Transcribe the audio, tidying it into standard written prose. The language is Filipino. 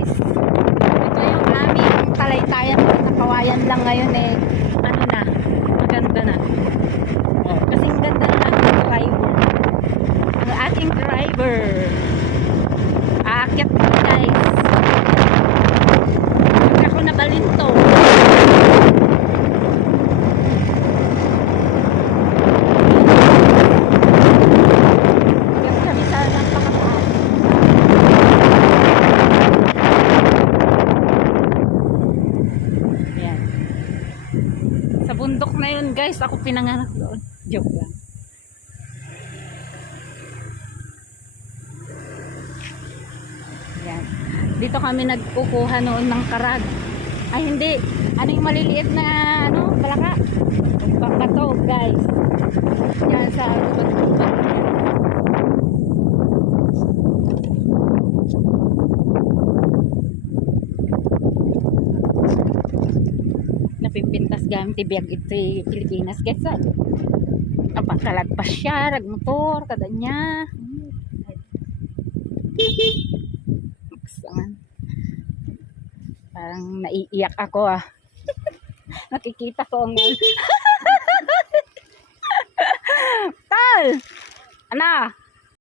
guys. Ito yung aming talaytayan. Nakawayan lang ngayon eh. Ano na? Maganda na. Oh, kasing ganda na ating driver. Ang ating driver. Aakyat ko guys. Pag ako nabalinto. Akyat kami sa napakataas. Yan. Sa bundok na yun guys, ako pinanganak doon. Joke lang. Yan. Dito kami nagkukuha noon ng karag. Ay hindi, ano yung maliliit na ano, palaka? Bato guys. Yan sa bato. Napipintas gamit ibiyag ito Pilipinas guys. Kapakalagpas siya, ragmotor, kadanya. Parang naiiyak ako ah. Nakikita ko ang Tal! Ana!